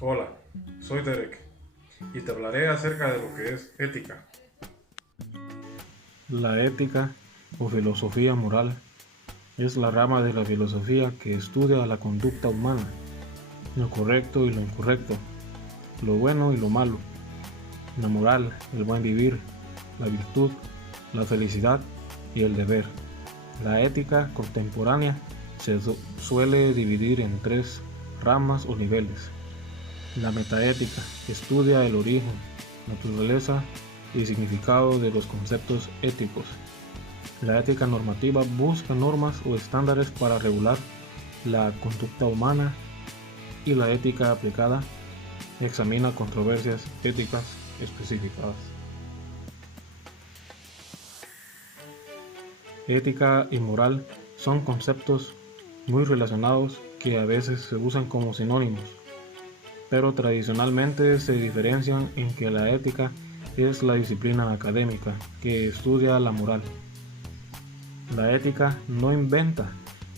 Hola, soy Derek y te hablaré acerca de lo que es ética. La ética o filosofía moral es la rama de la filosofía que estudia la conducta humana, lo correcto y lo incorrecto, lo bueno y lo malo, la moral, el buen vivir, la virtud, la felicidad y el deber. La ética contemporánea se suele dividir en tres ramas o niveles. La metaética estudia el origen, naturaleza y significado de los conceptos éticos. La ética normativa busca normas o estándares para regular la conducta humana y la ética aplicada examina controversias éticas especificadas. Ética y moral son conceptos muy relacionados que a veces se usan como sinónimos, pero tradicionalmente se diferencian en que la ética es la disciplina académica que estudia la moral. La ética no inventa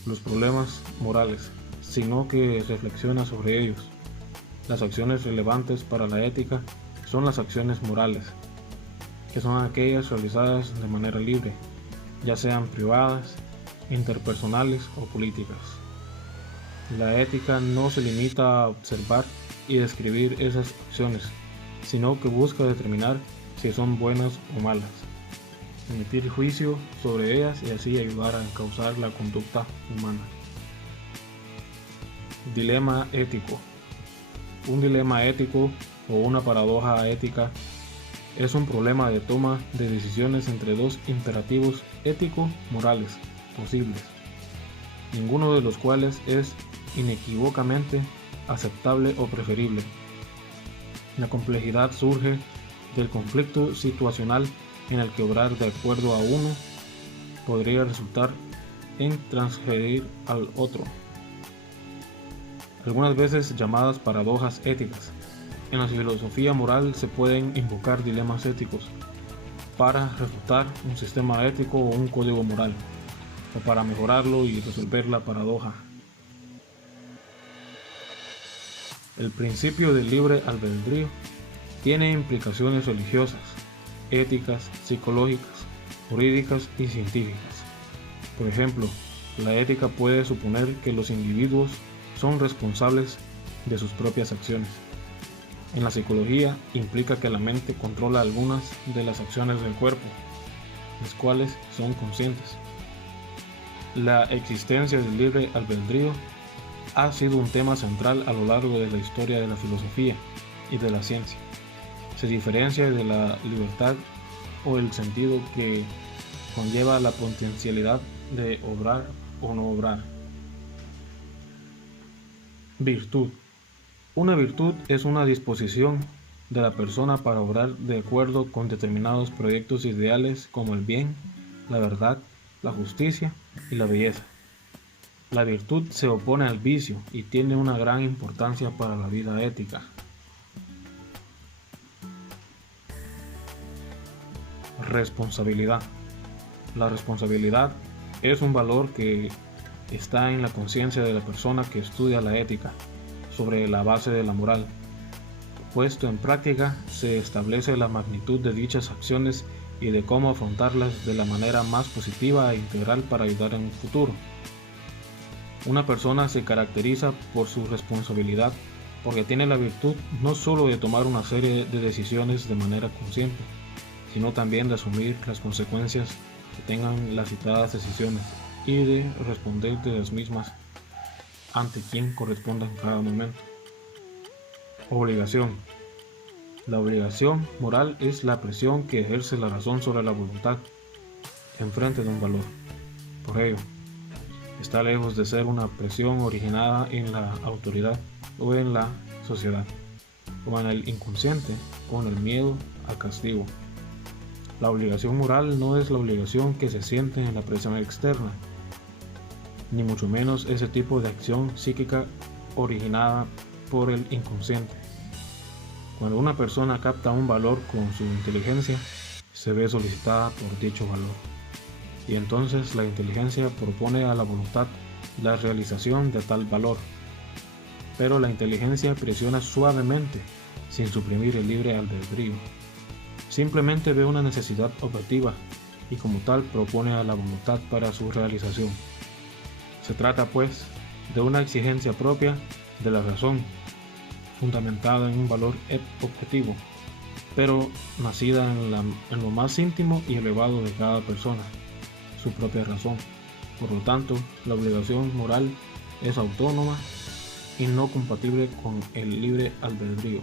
los problemas morales, sino que reflexiona sobre ellos. Las acciones relevantes para la ética son las acciones morales, que son aquellas realizadas de manera libre, ya sean privadas, interpersonales o políticas. La ética no se limita a observar y describir esas acciones, sino que busca determinar si son buenas o malas, emitir juicio sobre ellas y así ayudar a encauzar la conducta humana. Dilema ético. Un dilema ético o una paradoja ética es un problema de toma de decisiones entre dos imperativos ético-morales posibles, ninguno de los cuales es inequívocamente aceptable o preferible. La complejidad surge del conflicto situacional en el que obrar de acuerdo a uno podría resultar en transgredir al otro, algunas veces llamadas paradojas éticas. En la filosofía moral se pueden invocar dilemas éticos para refutar un sistema ético o un código moral, o para mejorarlo y resolver la paradoja. El principio del libre albedrío tiene implicaciones religiosas, éticas, psicológicas, jurídicas y científicas. Por ejemplo, la ética puede suponer que los individuos son responsables de sus propias acciones. En la psicología implica que la mente controla algunas de las acciones del cuerpo, las cuales son conscientes. La existencia del libre albedrío ha sido un tema central a lo largo de la historia de la filosofía y de la ciencia. Se diferencia de la libertad o el sentido que conlleva la potencialidad de obrar o no obrar. Virtud. Una virtud es una disposición de la persona para obrar de acuerdo con determinados proyectos ideales como el bien, la verdad, la justicia y la belleza. La virtud se opone al vicio y tiene una gran importancia para la vida ética. Responsabilidad. La responsabilidad es un valor que está en la conciencia de la persona que estudia la ética, sobre la base de la moral. Puesto en práctica, se establece la magnitud de dichas acciones y de cómo afrontarlas de la manera más positiva e integral para ayudar en un futuro. Una persona se caracteriza por su responsabilidad porque tiene la virtud no solo de tomar una serie de decisiones de manera consciente, sino también de asumir las consecuencias que tengan las citadas decisiones y de responder de las mismas ante quien corresponda en cada momento. Obligación. La obligación moral es la presión que ejerce la razón sobre la voluntad en frente de un valor. Por ello, está lejos de ser una presión originada en la autoridad o en la sociedad, o en el inconsciente, o en el miedo al castigo. La obligación moral no es la obligación que se siente en la presión externa, ni mucho menos ese tipo de acción psíquica originada por el inconsciente. Cuando una persona capta un valor con su inteligencia, se ve solicitada por dicho valor, y entonces la inteligencia propone a la voluntad la realización de tal valor. pero la inteligencia presiona suavemente, sin suprimir el libre albedrío. Simplemente ve una necesidad objetiva y como tal propone a la voluntad para su realización. Se trata, pues, de una exigencia propia de la razón, fundamentada en un valor objetivo, pero nacida en lo más íntimo y elevado de cada persona, su propia razón. Por lo tanto, la obligación moral es autónoma y no compatible con el libre albedrío.